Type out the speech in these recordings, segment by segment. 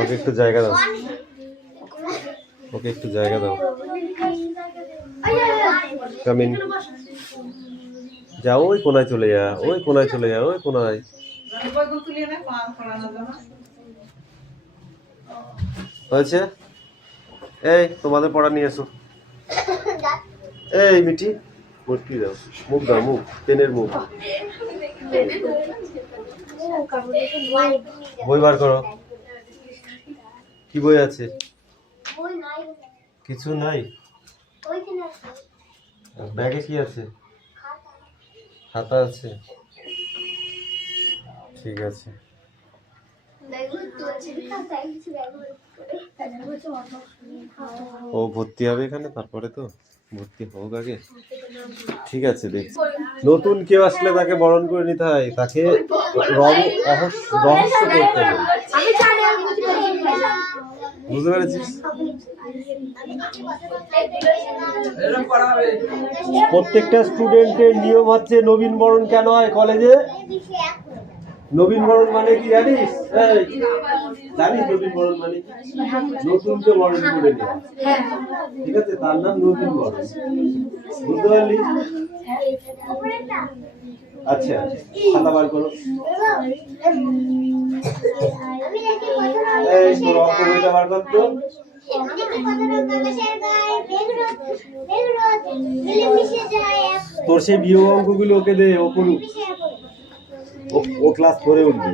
ওকে একটু জায়গা দাও, ওকে একটু জায়গা দাও। কামিন, যা ওই কোনায় চলে যা, ওই কোনায় চলে যা, ওই কোনায়। হয়েছে? এই তোমাদের পড়া নিয়ে এসো। এই মিটি, মুটকি দাও, মুখ দাও, মুখ, পেনের মুখ। বই বার করো। কি বই আছে? কিছু নাই। ব্যাগে কি আছে? খাতা আছে। ঠিক আছে। ও ভর্তি হবে এখানে, তারপরে তো ভর্তি হোক আগে। ঠিক আছে, দেখছি। নতুন কেউ আসলে তাকে বরণ করে নিতে হয়, তাকে রহস্য করতে হবে। বুঝতে পেরেছিস? প্রত্যেকটা স্টুডেন্টের নিয়ম হচ্ছে নবীন বরণ কেন হয় কলেজে? নবীন বরণ মানে কি জানিস? জানিস নবীন বরণ মানে কি? নতুনকে বরণ করে নেওয়া, ঠিক আছে? তার নাম নবীন বরণ। বুঝতে পারলি? আচ্ছা, খাতা বার করো। এই তোর অঙ্কটা বার কর তো। তোর সেই বিয়োগ অঙ্কগুলো ওকে দে, ও করুক। ও ক্লাস 4 এ উঠবে।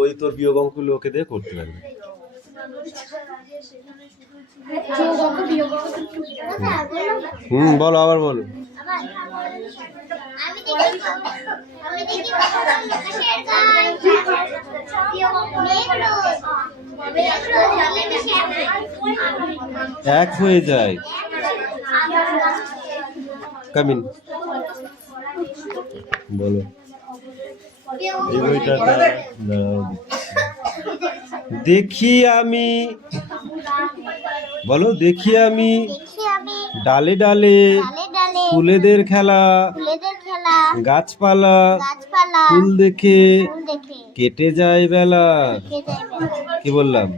ওই তোর বিয়োগ অঙ্কগুলো ওকে দে, করতে পারবে। বলো, আবার বলো। এক হয়ে যায়। কামিন, বলো। এই বইটা দেখি আমি, বলো। দেখি আমি ডালে ডালে ফুলেদের খেলা, গাছপালা ফুল দেখে কেটে যায় বেলা। কি বললাম?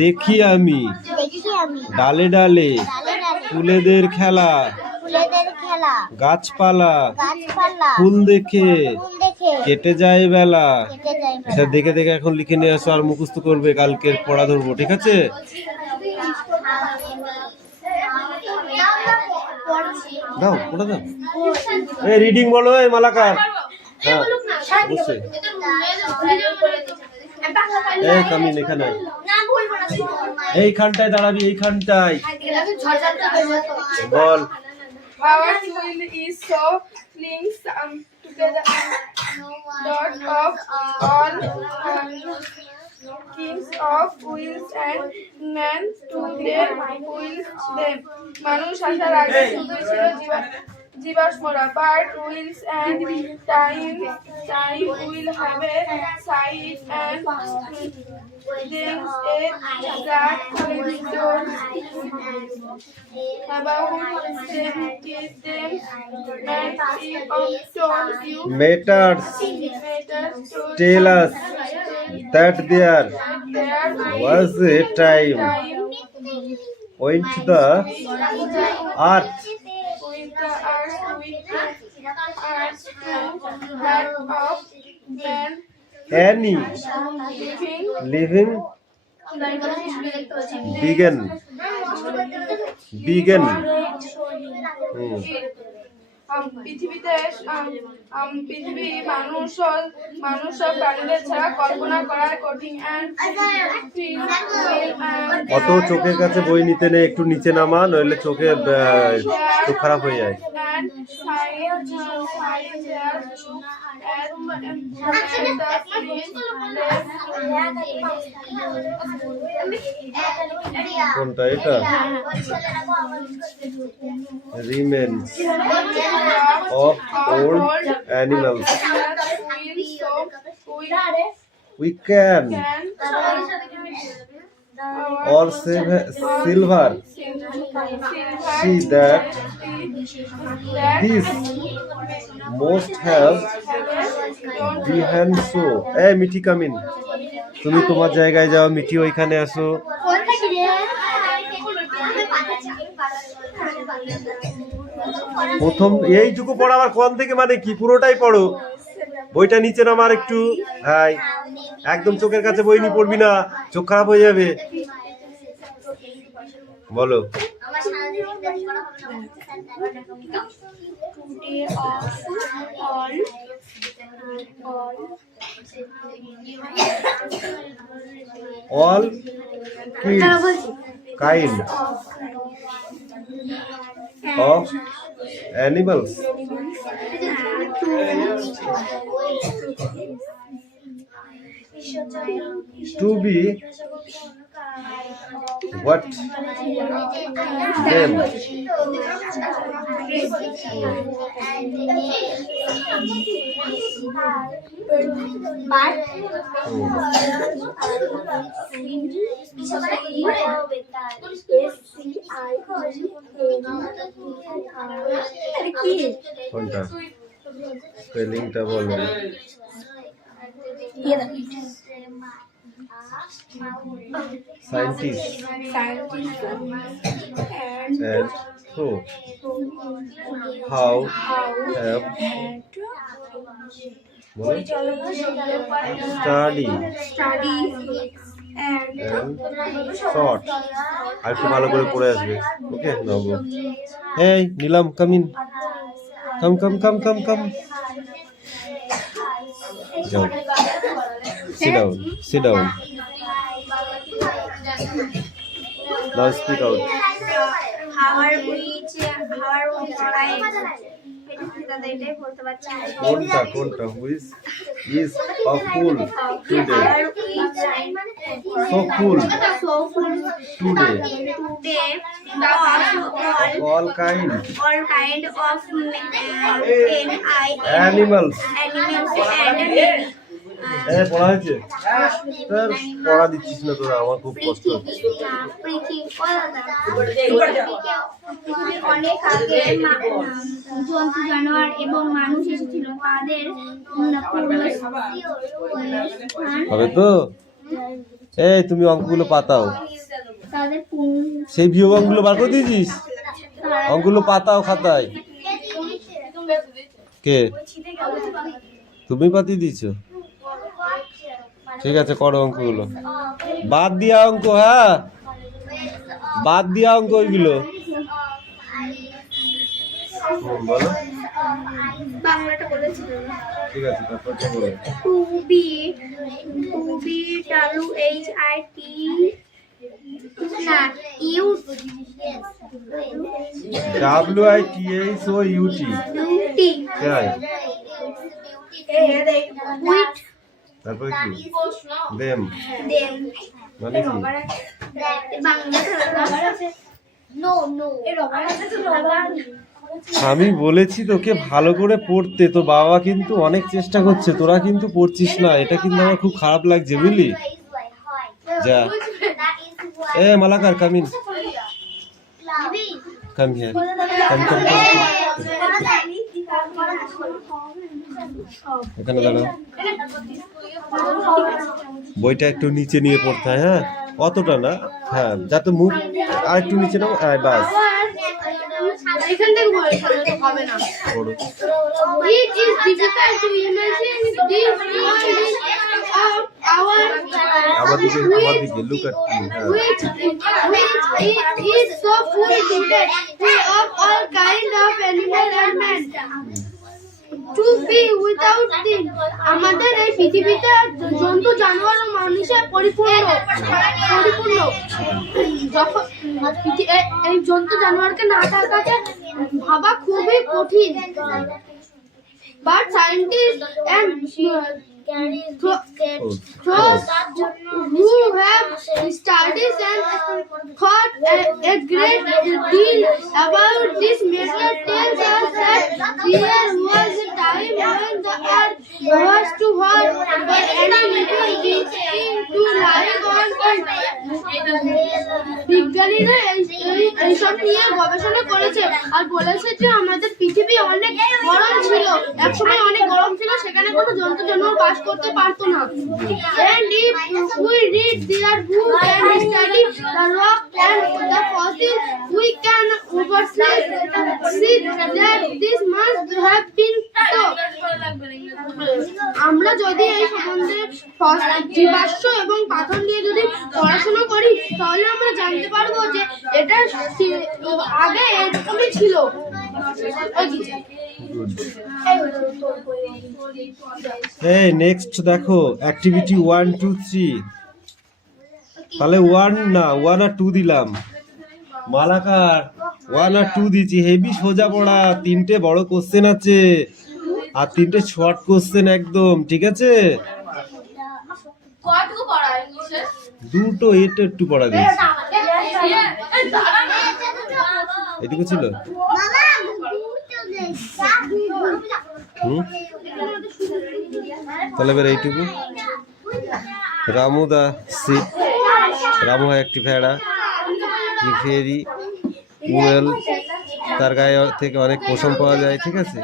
দেখি আমি ডালে ডালে ফুলেদের খেলা, গাছপালা ফুল দেখে কেটে যায় বেলা। এটা দেখে দেখে এখন লিখে নিয়ে আসো, আর মুখস্থ করবে, কালকে পড়া ধরবো, ঠিক আছে? দাও, ওটা দাও। এই রিডিং বলো, এই মালাকার। হ্যাঁ, অবশ্যই। এই কামিন, এখানে এইখানটায় দাঁড়াবি, এইখানটায় বল। Our wheel is so links together dot of all kings of wheels and man to their wheels them. মানুষ আসার আগে শুধু ছিল জীবাশ্মরা, but wheels and time will have a sight and things that about them matters tell us that there was a time when the earth any living began পৃথিবী মানুষ সব প্রাণীদের ছাড়া কল্পনা করা কঠিন। অত চোখের কাছে বই নিতে নেই, একটু নিচে নামা, নইলে চোখ খারাপ হয়ে যায়। কোনটা এটা? Remains of old animals. We can or silver See that this most have behind so. এই মিঠি কামিন, তুমি তোমার জায়গায় যাও, মিঠি ওইখানে আসো। প্রথম এইটুকু পড়া আবার কোন থেকে মানে কি পুরোটাই পড়ো, বইটা নিচে নামার একটু। হাই, একদম চোখের কাছে বই নিয়ে পড়বি না, চোখ খারাপ হয়ে যাবে। বলো। All kids kind of animals to be what them কোনটা স্পেলিংটা বলো। Scientists and so how have study and thought। আর একটু ভালো করে পড়ে আসবে, ওকে নবো। এই নিলাম, কাম ইন, কাম কাম কাম কাম কাম, যাও, sit down, sit down, now speak out। কোনটা কোনটা which is a fool today, so fool today, all kind of animals। and পড়া হয়েছে, পড়া দিচ্ছিস না তোরা, আমার খুব কষ্ট হচ্ছে। অনেক আগে জন্তু জানোয়ার এবং মানুষ এসেছিল, তাদের হবে তো। এই তুমি অঙ্কগুলো পাতাও, সেই বিয়োগ অঙ্কগুলো বার করে দিয়েছিস, অঙ্কগুলো পাতাও খাতায়। কে তুমি পাতিয়ে দিয়েছো? ঠিক আছে, করো অঙ্কগুলো, বাদ দিয়া অঙ্ক। হ্যাঁ, বাদ দিয়া অঙ্ক ওইগুলো বলো। বাংলাটা বলেছিল, ঠিক আছে, তারপরটা বলো। টু বি WHIT না ইউ WITHOUT তাই, উইথ তারপরে কি দেম দেম মানে কি? আমি বলেছি তোকে ভালো করে পড়তে, তো বাবা কিন্তু অনেক চেষ্টা করছে, তোরা কিন্তু পড়ছিস না, এটা কিন্তু আমার খুব খারাপ লাগছে, বুঝলি? যা, এ মালাকার কামিন, কাম হিয়ার, কাম কাম কাম, এখানে দাঁড়াও। বইটা একটু নিচে নিয়ে পড়তে হয়, হ্যাঁ, অতটা না, হ্যাঁ, যাতে মুখ আর একটু নিচে নাও, বাস। এখান থেকে হবে না। পড়ো। It is difficult to imagine this world of our আমাদিকে look at me, হ্যাঁ, which is so full today of all kind of animal and man. To be without them, আমাদের এই পৃথিবীতে জন্তু জানোয়ার ও মানুষের পরিপূর্ণ। যখন এই জন্তু জানোয়ারকে না থাকাকে ভাবা খুবই কঠিন। But scientists and those who have studied and thought a great deal about this matter tells us that there was a time time when the earth was too hot for any living being to live on it. বিজ্ঞানীরা এইসব নিয়ে গবেষণা করেছে আর বলেছে যে আমাদের পৃথিবী অনেক গরম ছিল, একসময় অনেক গরম ছিল, সেখানে কোনো জন্তু জানোয়ার বাস করতে পারতো না। And if we read their book and study the rock and the fossil, we can see that this must have been so. আমরা যদি এই সম্বন্ধে জীবাশ্ম এবং পাথর নিয়ে যদি পড়াশোনা করি তাহলে আমরা জানতে পারবো যে এটা আগে এরকমই ছিল। এই নেক্সট দেখো অ্যাক্টিভিটি 1 2 3। তাহলে 1 না 1 আর 2 দিলাম। মালাকার 1 আর 2 দিয়েছি। হেভি সোজা পড়া, 3টে বড় কোশ্চেন আছে আর 3টে শর্ট কোশ্চেন একদম, ঠিক আছে? কতটুকু পড়া ইংলিশে? দুটো এটা একটু পড়া দিয়েছি। এটুকু ছিল? তাহলে এবার এইটুকু। রামু দা সিট, রামু হয় একটি ভেড়া, কি ফেরি উয়েল, তার গায়ে থেকে অনেক পশম পাওয়া যায়, ঠিক আছে?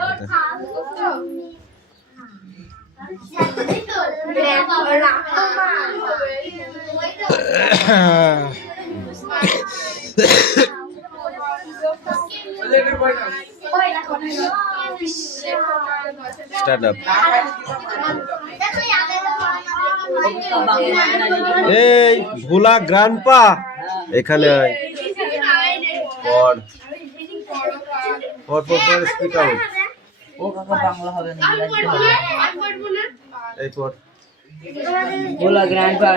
Stand up. এই ভোলা গ্র্যান্ডপা এখানে আয়। পড় পড় পড়, স্পিক আউট। ও কাকা বাংলা হবে না, এই পড়। बोला ग्रैंडपा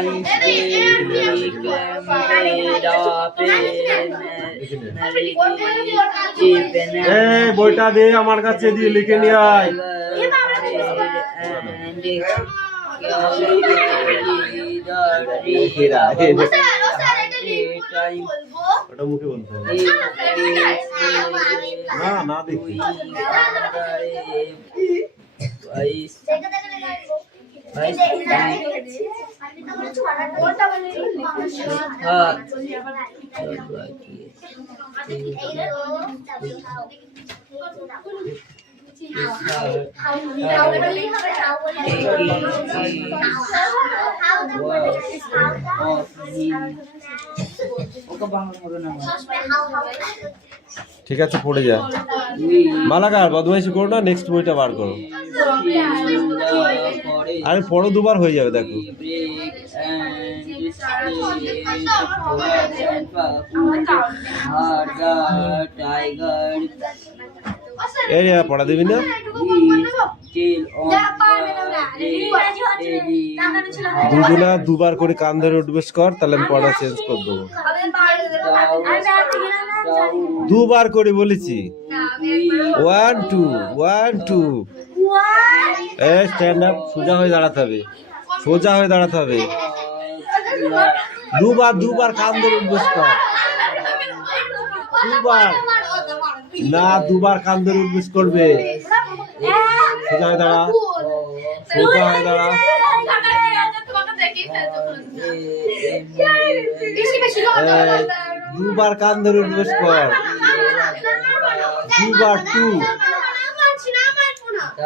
এই বইটা দে আমার কাছে, দিয়ে লিখে নিয়ে আয়। ওটা মুখে বলতে হবে না, না দেখি। ঠিক আছে, পড়ে যা। মালাকার বদমাইশি করো না, নেক্সট বইটা বার করো। আরে পড়ো, দুবার হয়ে যাবে, দেখো। এই পড়া দিবি না? দুজনা দুবার করে কান ধরে উঠবেশ কর, তাহলে আমি পড়া চেঞ্জ করে দেবো। দুবার করে বলেছি। 1 2 1 2। এই স্ট্যান্ড আপ, সোজা হয়ে দাঁড়াতে হবে, সোজা হয়ে দাঁড়াতে হবে। দুবার কান ধরে উঠবেশ কর। দুবার না, দুবার কান ধরে উঠবেশ করবে। সোজা হয়ে দাঁড়া, সোজা হয়ে দাঁড়া। দুবার কান ধরে উঠবেশ কর। দুবার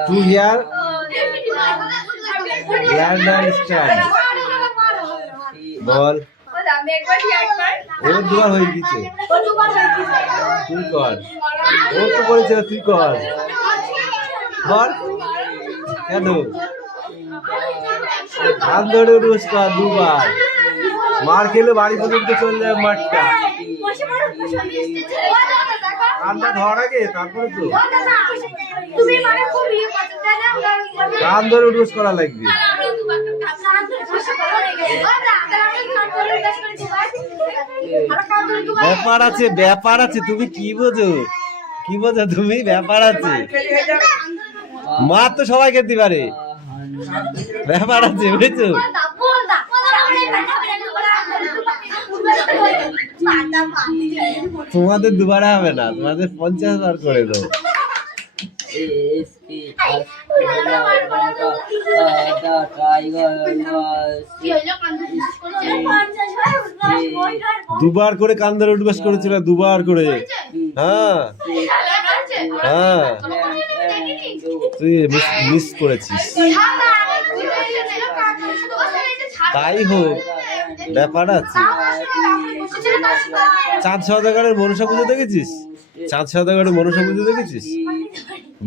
2 হিয়ার ল্যান্ড অ্যান্ড স্ট্যান্ড। বল। ও দুবার হয়ে গেছে, তুই কর। ও তো বলেছে তুই কর। বল কেন? কান ধরে উঠবেশ কর দুবার। মার খেলে বাড়ি পর্যন্ত চলে যায় মাঠটা। কানটা ধর আগে, তারপরে তো কান ধরে উঠবেশ করা লাগবে। ব্যাপার আছে, ব্যাপার আছে। তুমি কি বোঝো, কি বোঝো তুমি? ব্যাপার আছে। মা তো সবাই খেতে পারে, ব্যাপার আছে, বুঝেছো? তোমাদের দুবার হবে না, তোমাদের 50 বার করে দাও। The tiger was দুবার করে কান্দার উঠবাস করেছিল, দুবার করে। হ্যাঁ হ্যাঁ, তুই মিস করেছিস। তাই হোক, ব্যাপার আছে। চাঁদ সওদাগরের মনসা পুজো দেখেছিস? চাঁদ সওদাগরের মনসা পুজো দেখেছিস?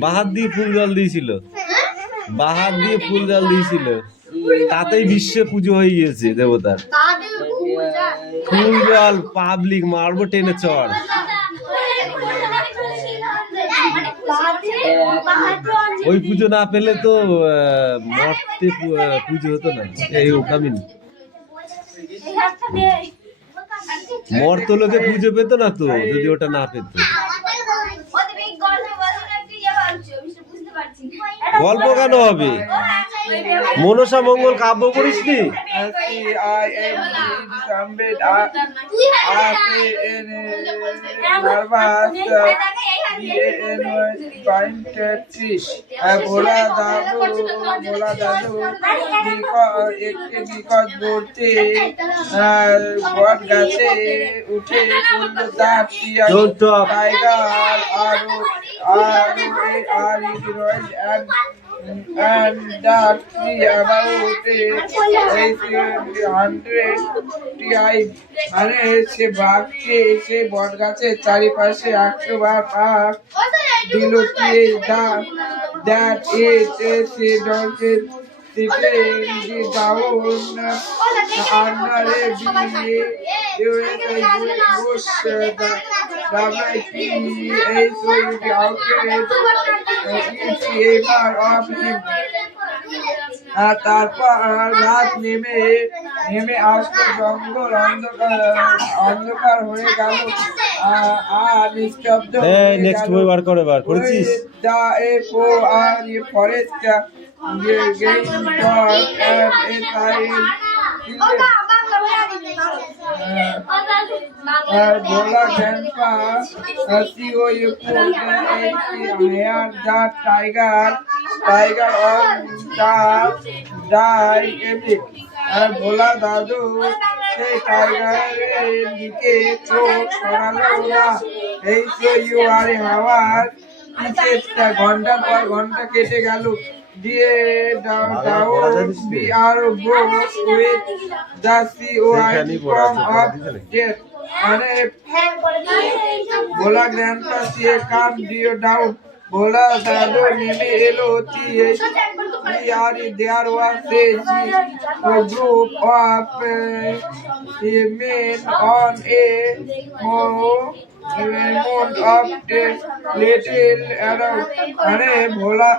বাহার দিয়ে ফুল জল দিয়েছিল, বাহার দিয়ে ফুল জল দিয়েছিল, তাতেই বিশ্বে পুজো হয়ে গিয়েছে দেবতার। ফুল জল পাবলিক মারবো টেনে চড়। ওই পুজো না পেলে তো মরতে পুজো হতো না। এই ওকামিন মর্ত লোকে পুজো পেত না তো যদি ওটা না পেত। গল্প কেন হবে? মনসা মঙ্গল কাব্য পড়িসনি? ভোলা দাদু একটি নিকট বর্তী বট গাছে উঠে পড়ল তার tiger and that tree about 100 মানে সে বাঘকে এসে বট গাছের চারিপাশে 100 বার পাক দিল। that it সে ডলকে সিটে দি ডাউন আন্ডারে বিয়ে বুশ তারপর রাত নেমে আসলো, জঙ্গল অন্ধকার হয়ে গেল আর নিস্তব্ধ। নেক্সট বই বার করে বার করেছিস? Forest Bola grandpa, see what you put here, that tiger on that die every. Bola dadu, say tiger দিকে চোখ সরালো না। এই so you are a হাওয়ার পিছেটা ঘন্টার পর ঘন্টা কেটে গেল। দিয়ে down we are broke with the from of death. মানে ভোলা গ্র্যান্ডপা সিয়ে কাম ডিও ডাউন। ভোলা দাদু নেমে এলো। There was a group of men on a amount of little around. মানে ভোলা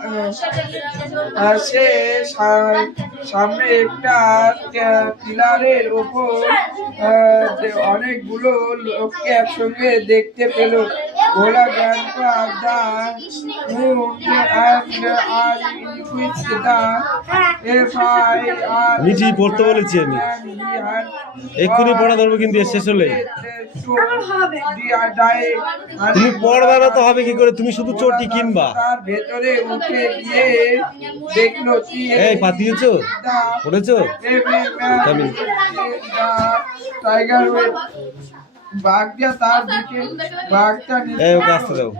সে সামনে একটা পিলারের উপর অনেকগুলো লোককে একসঙ্গে দেখতে পেল। ভোলা গ্র্যান্ডপা দা মিঠি পড়তে বলেছি আমি, এক্ষুনি পড়া ধরবো কিন্তু শেষ হলে। তুমি পড়বা না তো হবে কি করে? তুমি শুধু চটি কিনবা। ভেতরে উঠে গিয়ে দেখলো এই পাতিয়েছো, পড়েছো? টাইগার বাঘটা তার দিকে বাঘটা এই ওকে আসতে দাও।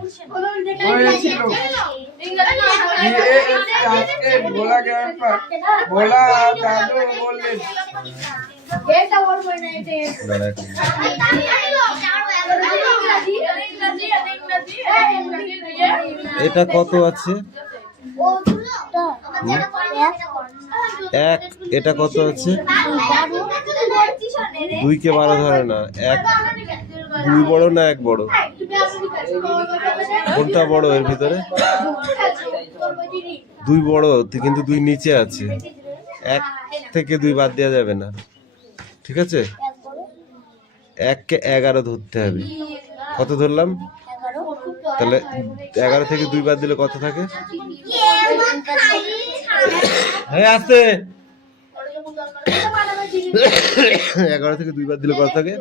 হয়েছিল আজকে ভোলা গ্র্যান্ডপা। ভোলা দাদু বললেন এটা কত আছে? এক। এটা কত আছে? 2 কে 12 ধরে না। 2 বড় না 1 বড়? কোনটা বড় এর ভিতরে? 2 বড় কিন্তু 2 নিচে আছে। 1 থেকে 2 বাদ দেওয়া যাবে না, ঠিক আছে? 1 কে 11 ধরতে হবে। কত ধরলাম? তাহলে 11 থেকে 2 বাদ দিলে কত থাকে? হ্যাঁ আসতে 11 থেকে 2 বাদ দিলে কত থাকে?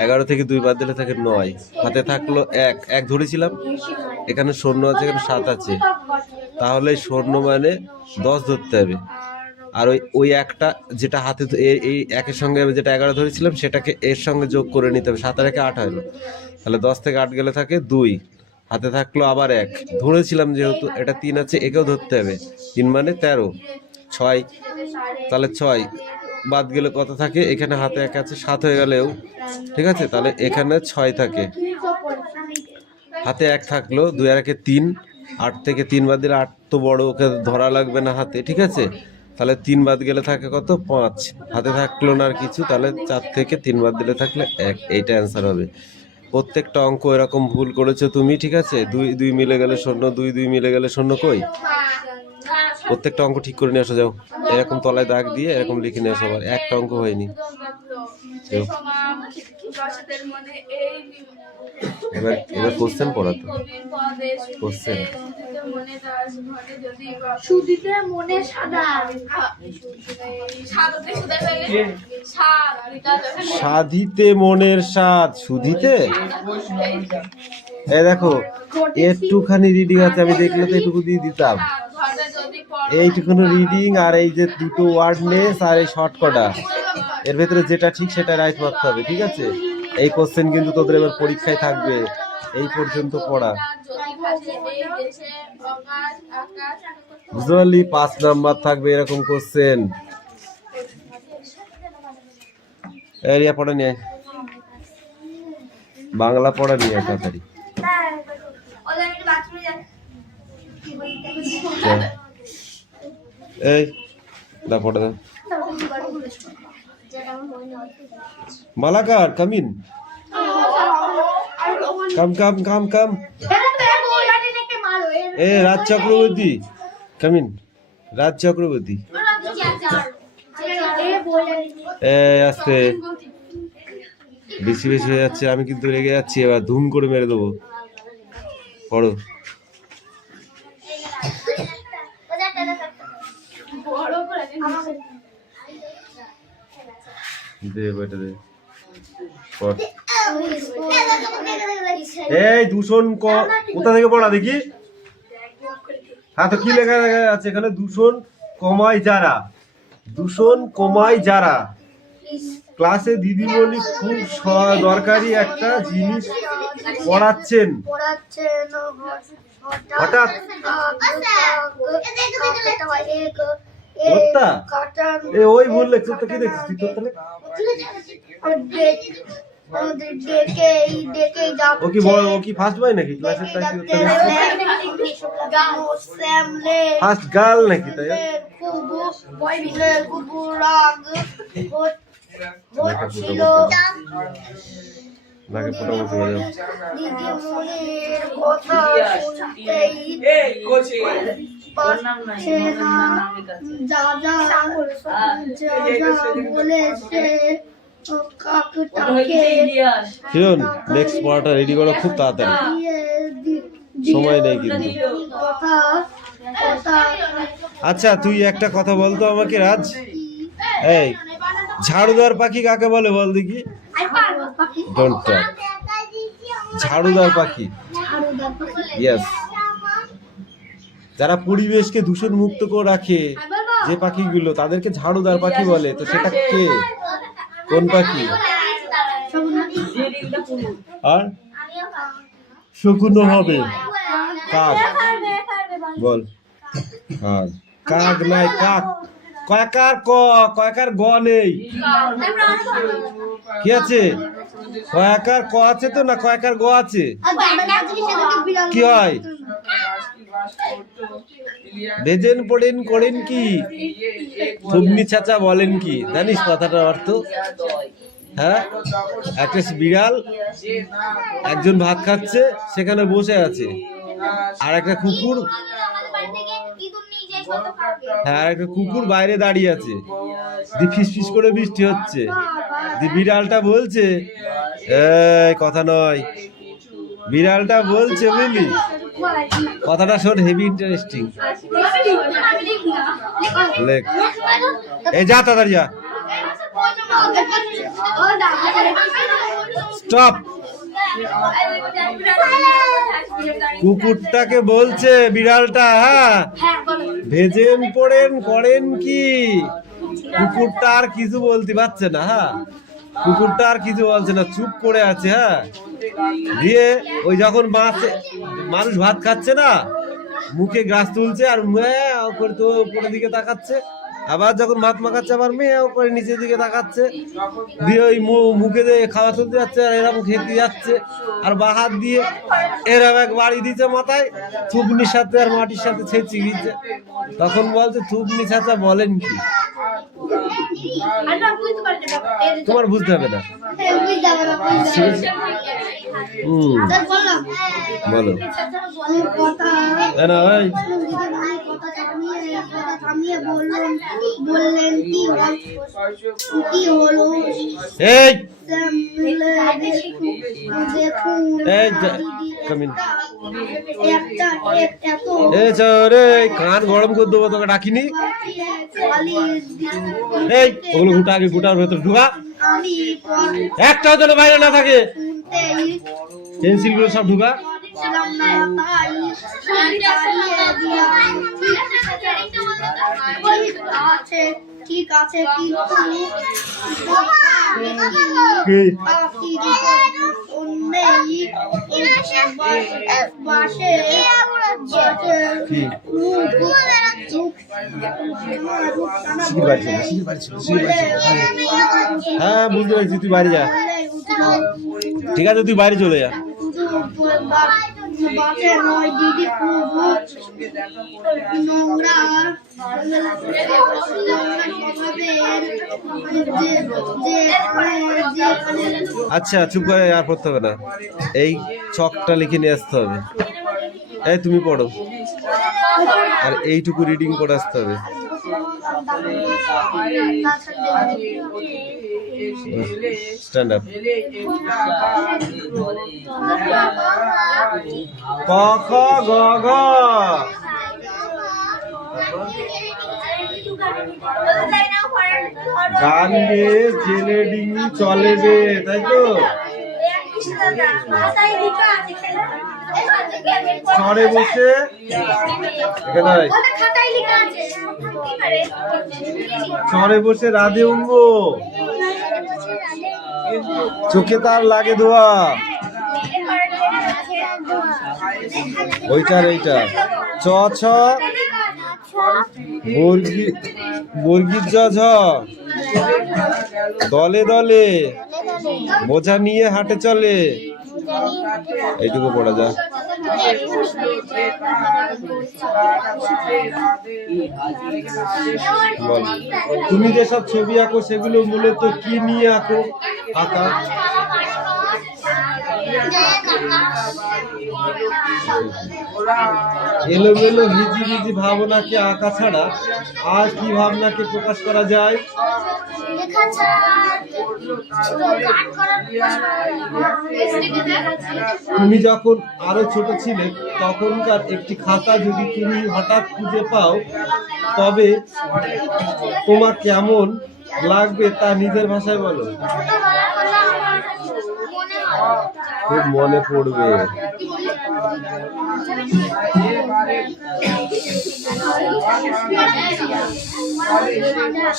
11 থেকে 2 বাদ দিলে থাকে 9, হাতে থাকলো 1, 1 ধরেছিলাম, এখানে শূন্য আছে, এখানে 7 আছে, তাহলে শূন্য মানে 10 ধরতে হবে। আর ওই একটা যেটা হাতে এই একের সঙ্গে যেটা 11 ধরেছিলাম সেটাকে এর সঙ্গে যোগ করে নিতে হবে, 7 আর 1 8 হলো, তাহলে 10 থেকে 8 গেলে থাকে 2, হাতে থাকলো আবার 1 ধরেছিলাম, যেহেতু এটা 3 আছে একেও ধরতে হবে, 3 মানে 13, 6, তাহলে 6 বাদ গেলে কত থাকে, এখানে হাতে 1 আছে, 7 হয়ে গেলেও ঠিক আছে, তাহলে এখানে 6 থাকে, হাতে 1 থাকলো, 2 আর 1 3, 8 থেকে 3 বাদ দিলে 8 তো বড়, ওকে ধরা লাগবে না হাতে, ঠিক আছে, তাহলে 3 বাদ গেলে থাকে কত 5, হাতে থাকলো না আর কিছু, তাহলে 4 থেকে 3 বাদ দিলে থাকলে 1, এইটা অ্যান্সার হবে। প্রত্যেকটা অঙ্ক এরকম ভুল করেছো তুমি, ঠিক আছে, 2 মিলে গেলে 0, 2 মিলে গেলে 0, কই প্রত্যেকটা অঙ্ক ঠিক করে নিয়ে আসো, যাও এরকম তলায় দাগ দিয়ে এরকম লিখে নিয়ে আসো, আবার একটা অঙ্ক হয়নি। এবার কোশ্চেন পড়াতো, কোশ্চেন সুদিতে মনে সাদা, সাধিতে মনের স্বাদ, সুধিতে এই দেখো একটুখানি রিডিং আছে, আমি দেখলে তো এটুকু দিয়ে দিতাম, এইটুকুনি রিডিং আর এই যে দুটো ওয়ার্ডনেস আর এই শর্টকটা, এর ভেতরে যেটা ঠিক সেটা রাইট করতে হবে, ঠিক আছে। এই কোশ্চেন কিন্তু তোদের এবার পরীক্ষায় থাকবে, এই পর্যন্ত পড়া, বুঝতে পারলি? 5 নাম্বার থাকবে এরকম কোশ্চেন। এরিয়া পড়া নিয়ে বাংলা পড়া নিয়ে তাড়াতাড়ি, এই দা পড়া দা। মালাকার কামিন, কাম কাম কাম কাম, এ রাজ চক্রবর্তী কামিন, রাজ চক্রবর্তী, আস্তে বেশি বেশি হয়ে যাচ্ছে, আমি কিন্তু রেগে যাচ্ছি, এবার ধুম করে মেরে দেবো, পড়ো। দে বেটা দে, পড়। এই দূষণ কোথা থেকে পড়া দেখি, হ্যাঁ তো কি লেখা আছে এখানে, দূষণ কমায় যারা, দূষণ কমায় যারা। ক্লাসে দিদিমণি খুব দরকারি একটা জিনিস পড়াচ্ছেন, হঠাৎ ওই ভুল লেখছ তো, কি দেখছিস তুই? তোর ও কি ফার্স্ট বয় নাকি ক্লাসের, তাই ফার্স্ট গার্ল নাকি, তাই নাকে ফোটা বসে বাজাও। দিদিমণির কথা হিরণ নেক্সট পড়াটা রেডি করো খুব তাড়াতাড়ি, সময় নেই কিন্তু। আচ্ছা তুই একটা কথা বলতো আমাকে রাজ, এই ঝাড়ুদার পাখি কাকে বলে বল দেখি? Don't talk. ঝাড়ুদার পাখি, ইয়েস, যারা পরিবেশকে দূষণ মুক্ত করে রাখে যে পাখিগুলো, তাদেরকে ঝাড়ুদার পাখি বলে। তো সেটা কে, কোন পাখি? আর শকুন হবে, কাক বল, কাক, কাক নাই, কাক, কয়কার ক, কয়কার গ নেই, কি আছে? কয়কার ক আছে তো, না কয়কার গ আছে? কি হয়? ভেজেন পড়েন করেন কি, থুবনি চাচা বলেন কি, জানিস কথাটার অর্থ? হ্যাঁ, একটা বিড়াল, একজন ভাত খাচ্ছে সেখানে বসে আছে, আর একটা কুকুর, হ্যাঁ আর একটা কুকুর বাইরে দাঁড়িয়ে আছে, ফিস ফিস করে বৃষ্টি হচ্ছে, বিড়ালটা বলছে, এই কথা নয়, বিড়ালটা বলছে বুঝলি, কথাটা শোন, হেভি ইন্টারেস্টিং, লেখ, এই যা তাড়াতাড়ি যা। স্টপ। কুকুরটাকে বলছে বিড়ালটা, হ্যাঁ ভেজেন পড়েন করেন কি? কুকুরটা আর কিছু বলতে পারছে না। হ্যাঁ কুকুরটা আর কিছু বলছে না, চুপ করে আছে। হ্যাঁ দিয়ে ওই যখন মানুষ ভাত খাচ্ছে না, মুখে গ্রাস তুলছে আর ম্যাও করে তো উপরের দিকে তাকাচ্ছে, আবার যখন ভাত মাখাচ্ছে আবার ম্যাও করে নিচের দিকে তাকাচ্ছে, দিয়ে ওই মুখে দিয়ে খাওয়া তুলতে যাচ্ছে আর এরকম খেতে যাচ্ছে, আর বাহাত দিয়ে এরকম এক বাড়ি দিচ্ছে মাথায়, থুবনির সাথে আর মাটির সাথে ছেঁচি দিচ্ছে। তখন বলছে থুবনি চাচা বলেন কি? তোমার বুঝতে হবে না। বলো না ভাই। বললেন কি হলো? এই কান গরম করে দেবো, তোকে ডাকিনি। এই ওগুলো গুটা আগে গুটার ভেতর ঢুকা, একটাও যেন বাইরে না থাকে। পেন্সিল গুলো সব ঢুকা। ঠিক আছে হ্যাঁ বুঝতে পারছি, তুই বাড়ি যা। ঠিক আছে তুই বাড়ি চলে যা। আচ্ছা চুপ করে আর পড়তে হবে না, এই ছকটা লিখে নিয়ে আসতে হবে। এই তুমি পড়ো আর এইটুকু রিডিং করে আসতে হবে। Stand up. ক খ গ ঘ। গান গেয়ে জেলে ডিঙি চলে বে, তাই তো? চরে বসে চরে বসে রাধে অঙ্গ, চোখে তার লাগে ধোয়া। ওইটার এইটা চ ছ বর্গীর জ ঝ, দলে দলে বোঝা নিয়ে হাটে চলে। এইটুকু পড়া যায়। বল তুমি যেসব ছবি আঁকো সেগুলো মূলত কি নিয়ে আঁকো? আঁকা এলোমেলো হিজিবিজি ভাবনাকে আঁকা ছাড়া আর কি ভাবনাকে প্রকাশ করা যায়? তুমি যখন আরো ছোট ছিলে তখনকার একটি খাতা যদি তুমি হঠাৎ খুঁজে পাও, তবে তোমার কেমন লাগবে তা নিজের ভাষায় বলো। খুব মনে পড়বে।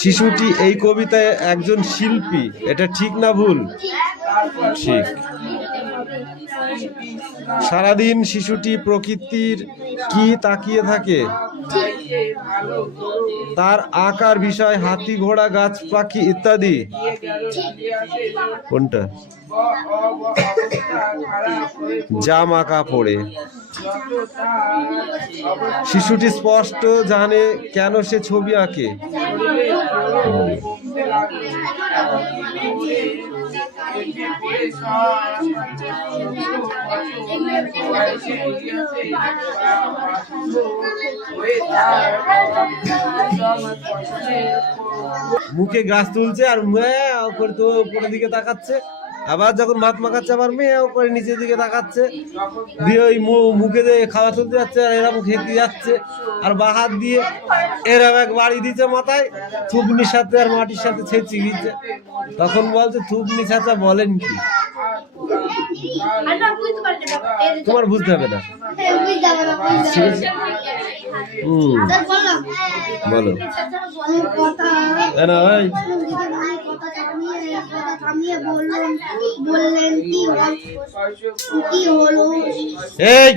শিশুটি এই কবিতায় একজন শিল্পী, এটা ঠিক না ভুল? ঠিক। সারাদিন শিশুটি প্রকৃতির কি তাকিয়ে থাকে? তার আঁকার বিষয় হাতি, ঘোড়া, গাছ, পাখি ইত্যাদি। কোনটা? জামা কাপড়ে। শিশুটি স্পষ্ট জানে কেন সে ছবি আঁকে। মুখে গাছ তুলছে আর করে তো উপরের দিকে তাকাচ্ছে, আবার যখন ভাত মাখাচ্ছে আবার মেয়েও করে নিচের দিকে তাকাচ্ছে, দিয়ে ওই মুখে দিয়ে খাওয়া চলতে যাচ্ছে আর এরকম খেতে যাচ্ছে, আর বাহাত দিয়ে এরকম এক বাড়ি দিচ্ছে মাথায়, থুবনির সাথে আর মাটির সাথে ছেঁচি দিচ্ছে। তখন বলছে থুবনি চাচা বলেন কি? তোমার বুঝতে হবে না। বলো না ভাই, বললেন কি হলো? এই